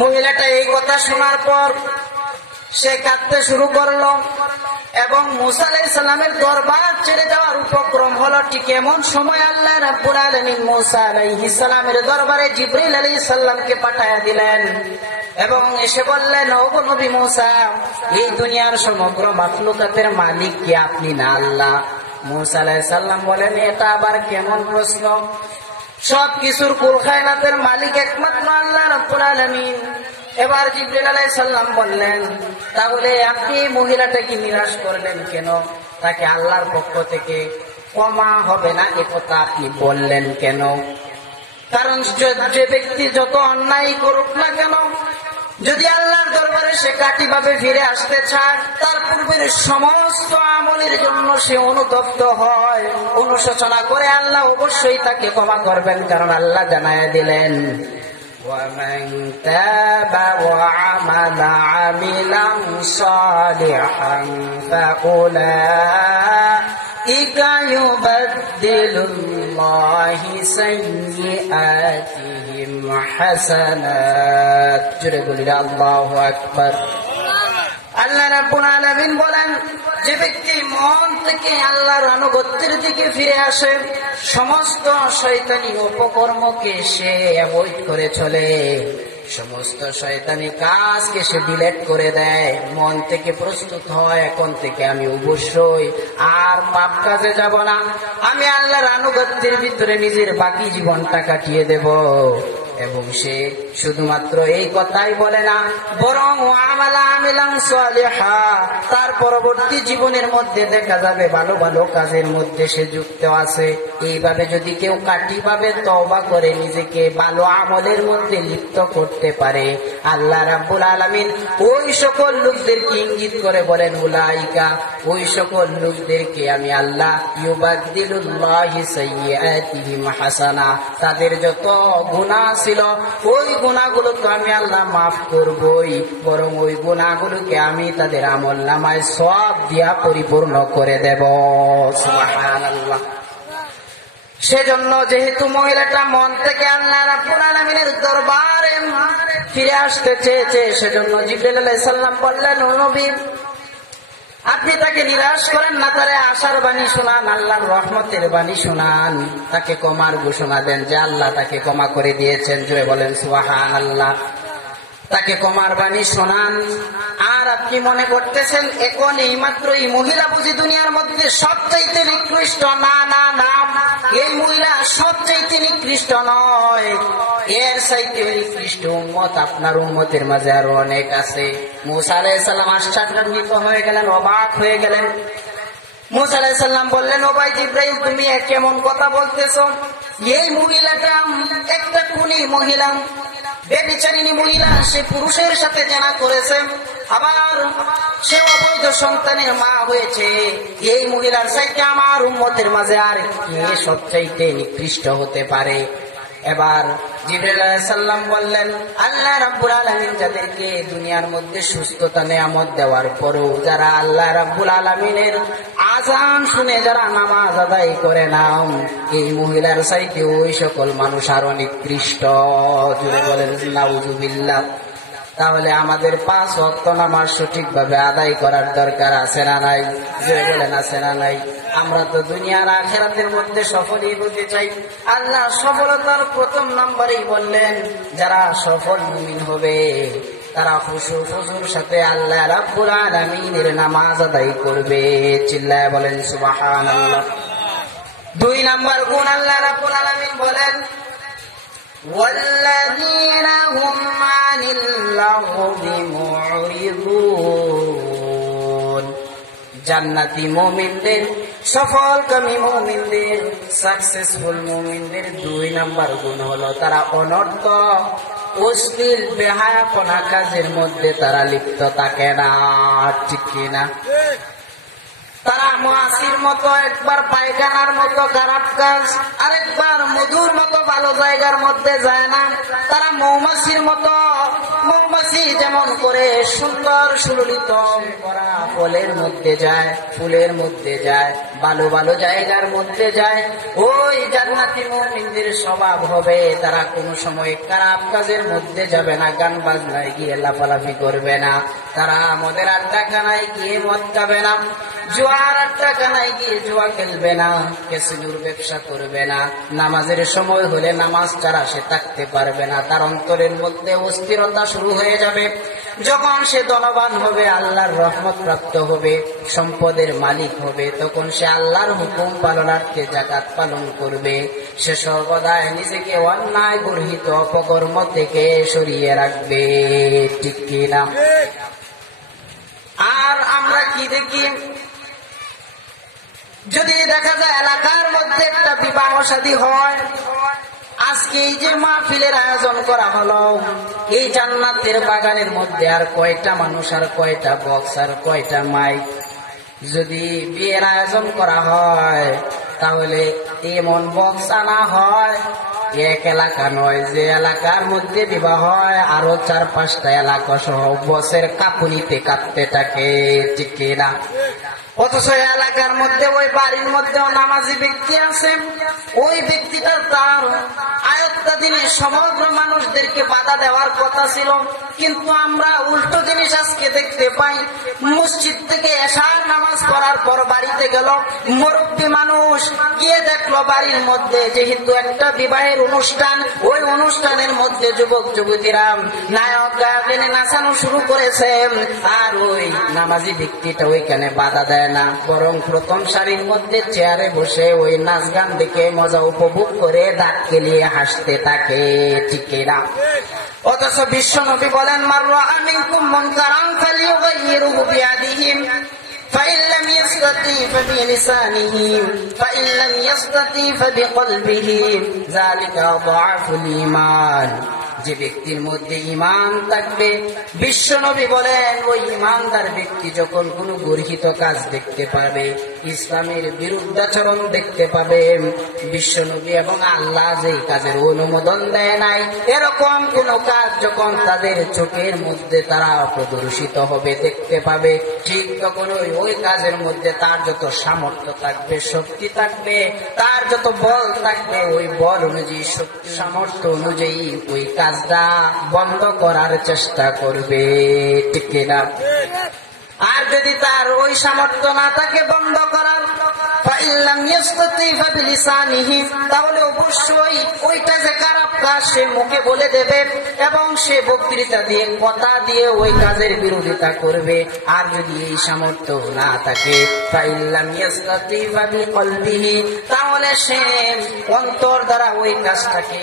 মহিলাটা এই কথা শোনার পর সে কাঁদতে শুরু করলো এবং মুসা আলাইহিস সালামের দরবার ছেড়ে যাওয়ার উপক্রম হলো। ঠিক এমন সময় আল্লাহ রাব্বুল আলামিন মুসা আলাইহিস সালামের দরবারে জিবরিল আলাইহিস সালামকে পাঠায়া দিলেন এবং এসে বললেন, ওগো নবী মুসা, এই দুনিয়ার সমগ্র মাখলুকাতের মালিক কি আপনি না আল্লাহ? মুসা আলাইহিস সালাম বলেন, এটা আবার কেমন প্রশ্ন? সব কিছুর কুল কায়নাতের মালিক একমাত্র আল্লাহ রাব্বুল আলামিন। এবার জিবরিল আলাইহিস সালাম বললেন, তাহলে আপনি মহিলাটাকে নিরাশ করলেন কেন? তাকে আল্লাহর পক্ষ থেকে ক্ষমা হবে না এ কথা আপনি বললেন কেন? কারণ যে ব্যক্তি যত অন্যায় করুক না কেন, যদি আল্লাহর দরবারে সে কাটিভাবে ফিরে আসতে চায়, তার পূর্বের সমস্ত আমলের জন্য সে অনুতপ্ত হয়, অনুশোচনা করে, আল্লাহ অবশ্যই তাকে ক্ষমা করবেন। কারণ আল্লাহ জানায়া দিলেন, وَمَنْ تَابَ وَعَمَلَ عَمِلًا صَالِحًا فَأُولَئِكَ يُبَدِّلُ اللَّهُ سَيِّئَاتِهِمْ حَسَنَاتٍ। জোরে বলি আল্লাহু আকবার। আল্লাহ রাব্বুল আলামিন বলেন, যে ব্যক্তি মন থেকে আল্লাহর আনুগত্যের দিকে ফিরে আসে, সমস্ত শয়তানি উপকর্মকে সে অ্যাভয়েড করে চলে, সমস্ত শয়তানি কাজকে সে ডিলেট করে দেয়, মন থেকে প্রস্তুত হয়, এখন থেকে আমি অবশ্যই আর পাপ কাজে যাব না, আমি আল্লাহর আনুগত্যের ভিতরে নিজের বাকি জীবনটা কাটিয়ে দেব। এবং সে শুধুমাত্র এই কথাই বলে না, বরং আমালা আমিলান সালিহা, তার পরবর্তী জীবনের মধ্যে দেখা যাবে ভালো ভালো কাজের মধ্যে সে যুক্ত আছে। এইভাবে যদি কেউ কাটিভাবে তওবা করে নিজেকে ভালো আমলের মধ্যে লিপ্ত করতে পারে, আল্লাহ রাব্বুল আলামিন ওই সকল লোকদেরকে ইঙ্গিত করে বলেন, উলাইকা, ওই সকল লোকদেরকে আমি আল্লাহ ইউবাদদিলুল্লাহি সাইয়্যাতিহিম হাসানা, তাদের যত গুনাহ ছিল ওই গুনাহগুলো তো আমি আল্লাহ মাফ করবই, বরং ওই গুনাহগুলোকে আমি তাদের আমলনামায় সওয়াব দিয়া পরিপূর্ণ করে দেব। সুবহানাল্লাহ। সেজন্য যেহেতু মহিলাটা মন থেকে আল্লাহ রাব্বুল আলামিনের দরবারে ফিরে আসতে চেয়েছে, সেজন্য জিবরিল আলাইহিস সালাম বললেন, ও নবী, আপনি তাকে নিরাশ করেন না, তারে আশার বাণী শোনান, আল্লাহর রহমতের বাণী শোনান, তাকে ক্ষমার ঘোষণা দেন যে আল্লাহ তাকে ক্ষমা করে দিয়েছেন। জোরে বলেন সুবহানাল্লাহ। তাকে ক্ষমার বাণী শোনান। আর আপনি মনে করতেছেন এখন এইমাত্র এই মহিলা বুঝি দুনিয়ার মধ্যে সবচাইতে নিকৃষ্ট? না না না, এই মহিলা সবচাইতে নিকৃষ্ট নয়, এর চাইতে নিকৃষ্ট উম্মত আপনার উম্মতের মাঝে আরো অনেক আছে। মুসা আলাইহিস সালাম আশ্চর্যান্বিত হয়ে গেলেন, অবাক হয়ে গেলেন। মুসা আলাইহিস সালাম বললেন, ও ভাই জিবরাইল, তুমি কেমন কথা বলতেছো? এই মহিলাটা একটা খুনি মহিলা, বেবিচারিণী মহিলা, সে পুরুষের সাথে জেনা করেছে, আবার সে অবৈধ সন্তানের মা হয়েছে। এই মহিলার চাইতে আমার উম্মতের মাঝে আর কে সবচাইতে নিকৃষ্ট হতে পারে? এবার জিবরাইল আলাইহিস সালাম বললেন, আল্লাহ রাব্বুল আলামিন যাদেরকে দুনিয়ার মধ্যে সুস্থতা নিয়ামত দেওয়ার পরেও যারা আল্লাহ রাব্বুল আলামিনের আযান শুনে যারা নামাজ আদায় করে না, এই মহিলার চাইতে ওই সকল মানুষ আরো নিকৃষ্ট। জুড়ে বলেন নাউযুবিল্লাহ। তাহলে আমাদের 5 ওয়াক্ত নামাজ সঠিকভাবে আদায় করার দরকার আছে না নাই? জোরে বলেন আছে না নাই? আমরা তো দুনিয়ার আখিরাতের মধ্যে সফলই হতে চাই। আল্লাহ সফলতার প্রথম নম্বরেই বললেন, যারা সফল মুমিন হবে তারা খুশু খুশুর সাথে আল্লাহ রাব্বুল আলামিনের নামাজ আদায় করবে। চিল্লায় বলেন সুবহানাল্লাহ। 2 নম্বর গুণ আল্লাহ রাব্বুল আলামিন বলেন, والذين هم عن اللغو معرضون। জান্নাতি মুমিনদের, সফলকামী মুমিনদের, সাকসেসফুল মুমিনদের 2 নম্বর গুণ হলো তারা অনর্থক অশ্লীল বেহায়াপনা কাজের মধ্যে তারা লিপ্ত থাকে না। ঠিক কিনা? তারা মুআসির মতো একবার পায়খানার মতো খারাপ কাজ, আরেকবার মধুর মতো ভালো জায়গার মধ্যে যায় না। তারা মৌমাছির মতো মৌমাছি ব্যক্তি যেমন করে সুন্দর সুললিত করা ফলের মধ্যে যায়, ফুলের মধ্যে যায়, ভালো ভালো জায়গার মধ্যে যায়, ওই জান্নাতি মুমিনদের স্বভাব হবে তারা কোনো সময় খারাপ কাজের মধ্যে যাবে না, গান বাজনায় গিয়ে লাফালাফি করবে না, তারা মদের আড্ডাখানায় গিয়ে মদ খাবে না, জুয়ার আড্ডাখানায় গিয়ে জুয়া খেলবে না, ক্যাসিনোর ব্যবসা করবে না, নামাজের সময় হলে নামাজ ছাড়া সে থাকতে পারবে না, তার অন্তরের মধ্যে অস্থিরতা শুরু হয়ে যাবে। যখন সে ধনবান হবে, আল্লাহর রহমত প্রাপ্ত হবে, সম্পদের মালিক হবে, তখন সে আল্লাহর হুকুম পালনার্থে যাকাত পালন করবে। সে সর্বদাই নিজেকে অন্যায় গর্হিত অপকর্ম থেকে সরিয়ে রাখবে, ঠিক কিনা? আর আমরা কি দেখি, যদি দেখা যায় এলাকার মধ্যে একটা বিবাহ শাদী হয়, আজকে এই যে মাহফিলের আয়োজন করা হলো, এই জান্নাতের বাগানের মধ্যে আর কয়টা মানুষ, আর কয়টা বক্স, আর কয়টা মাইক। যদি বিয়ের আয়োজন করা হয় তাহলে এমন বক্স আনা হয়, এক এলাকা নয়, যে এলাকার মধ্যে বিবাহ হয় আরো 4-5টা এলাকা সহ বসের কাঁপুনিতে কাঁপতে থাকে, ঠিক কিনা? অথচ এলাকার মধ্যে ওই বাড়ির মধ্যেও নামাজি ব্যক্তি আছে, ওই ব্যক্তিটার তার আয়াতটা দিনে সমগ্র মানুষদেরকে বাধা দেওয়ার কথা ছিল, কিন্তু আমরা উল্টো জিনিস আজকে দেখতে পাই। মসজিদ থেকে এশার নামাজ পড়ার পর বাড়িতে গেল, মুরব্বী মানুষ গিয়ে দেখলো বাড়ির মধ্যে যেহেতু একটা বিবাহের অনুষ্ঠান, ওই অনুষ্ঠানের মধ্যে যুবক যুবতীরা নায়ক গায়ক এনে নাচানো শুরু করেছে, আর ওই নামাজি ব্যক্তিটা ওইখানে বাধা দেয় না, বরং প্রথম সারির মধ্যে চেয়ারে বসে ওই নাচ গান দেখে মজা উপভোগ করে দাঁত কেলিয়ে হাসতে থাকে, ঠিক না? অথচ বিশ্ব নবী বলেন, মান রাআ মিনকুম মুনকারান ফালিয়ুগাইয়িরহু বিয়াদিহি فإن لم يستطع فبلسانه فإن لم يستطع فبقلبه ذلك ضعف الإيمان। যে ব্যক্তির মধ্যে ঈমান থাকবে, বিশ্বনবী বলেন ওই ঈমানদার ব্যক্তি যখন কোনো গর্হিত কাজ দেখতে পাবে, ইসলামের বিরুদ্ধাচরণ দেখতে পাবে, বিশ্বনবী এবং আল্লাহ যে কাজের অনুমোদন দেয় নাই এরকম কোন কাজ যখন তাদের চোখের মধ্যে তারা প্রদর্শিত হবে, দেখতে পাবে, ঠিক তখন ওই কাজের মধ্যে তার যত সামর্থ্য থাকবে, শক্তি থাকবে, তার যত বল থাকবে, ওই বল অনুযায়ী শক্তি সামর্থ্য অনুযায়ী ওই কাজটা বন্ধ করার চেষ্টা করবে, ঠিক না? আর যদি তার ওই সামর্থ্য না থাকে বন্ধ করার, তাহলে অবশ্যই ওইটা যে খারাপ কাজ সে মুখে বলে দেবে এবং সে বক্তৃতা দিয়ে কথা দিয়ে ওই কাজের বিরোধিতা করবে। আর যদি এই সামর্থ্য না থাকে তাহলে সে অন্তর দ্বারা ওই কাজটাকে